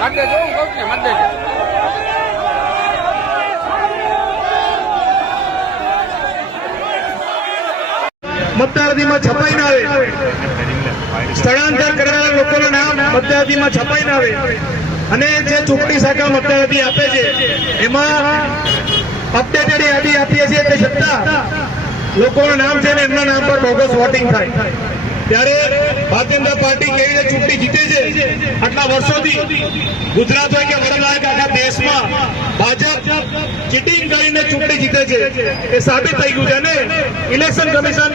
મત હું કહું ને, મત છપાઈ ના આવે. સ્થળાંતર કરનારા લોકોનું છપાઈ ના આવે. અને જે ચૂંટણી શાખા મતદારદી આપે છે એમાં અપડેટેડ યાદી આપીએ છીએ તે લોકોનું નામ છે ને એમના નામ પર બોગસ વોટિંગ થાય. ત્યારે ભારતીય જનતા પાર્ટી કેવી રીતે ચૂંટણી જીતે આટલા વર્ષોથી ગુજરાત હોય કે વડોદરા આખા દેશમાં ભાજપ ચીટિંગ કરીને ચૂંટણી જીતે છે. એ સાબિત થઈ ગયું છે અને ઇલેક્શન કમિશન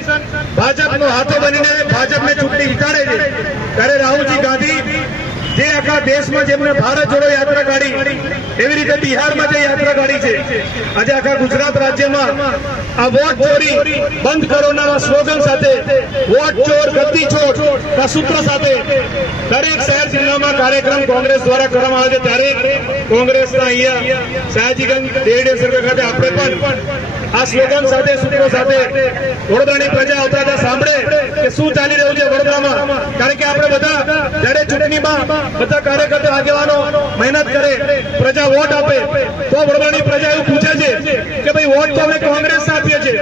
ભાજપનો હાથો બનીને ભાજપને ચૂંટણી જીતાડે છે. ત્યારે રાહુલજી ગાંધી જે આખા દેશમાં જેમણે ભારત જોડો યાત્રા કાઢી, એવી રીતે બિહારમાં જે યાત્રા કાઢી છે. આજે આખા ગુજરાત રાજ્યમાં આ વોટ ચોરી બંધ કરોના સ્લોગન સાથે, વોટ ચોર ગતિ ચોર ના સૂત્ર સાથે જિલ્લામાં કાર્યક્રમ કોંગ્રેસ દ્વારા કરવામાં આવે છે. ત્યારે કોંગ્રેસના અહીંયા સયાજીગંજ રેડિયો સર્કલ ખાતે આપણે પણ આ સ્લોગન સાથે સૂત્રો સાથે વડોદરાની પ્રજા આવતા હતા. સાંભળે કે શું ચાલી રહ્યું છે વડોદરામાં? કારણ કે આપણે બધા જ્યારે ચૂંટણીમાં બધા કાર્યકર્તા આગેવાનો મહેનત કરે, પ્રજા વોટ આપે, તો વડોદરાની પ્રજા એવું પૂછે છે કે ભાઈ વોટ તો અમે કોંગ્રેસ આપીએ છીએ.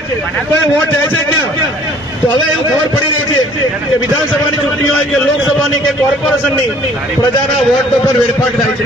એ વોટ જાય છે ક્યાં? તો હવે એવું ખબર પડી રહી છે કે વિધાનસભાની ચૂંટણી હોય કે લોકસભાની કે કોર્પોરેશનની પ્રજાના વોટ પર વેડફાટ થાય છે.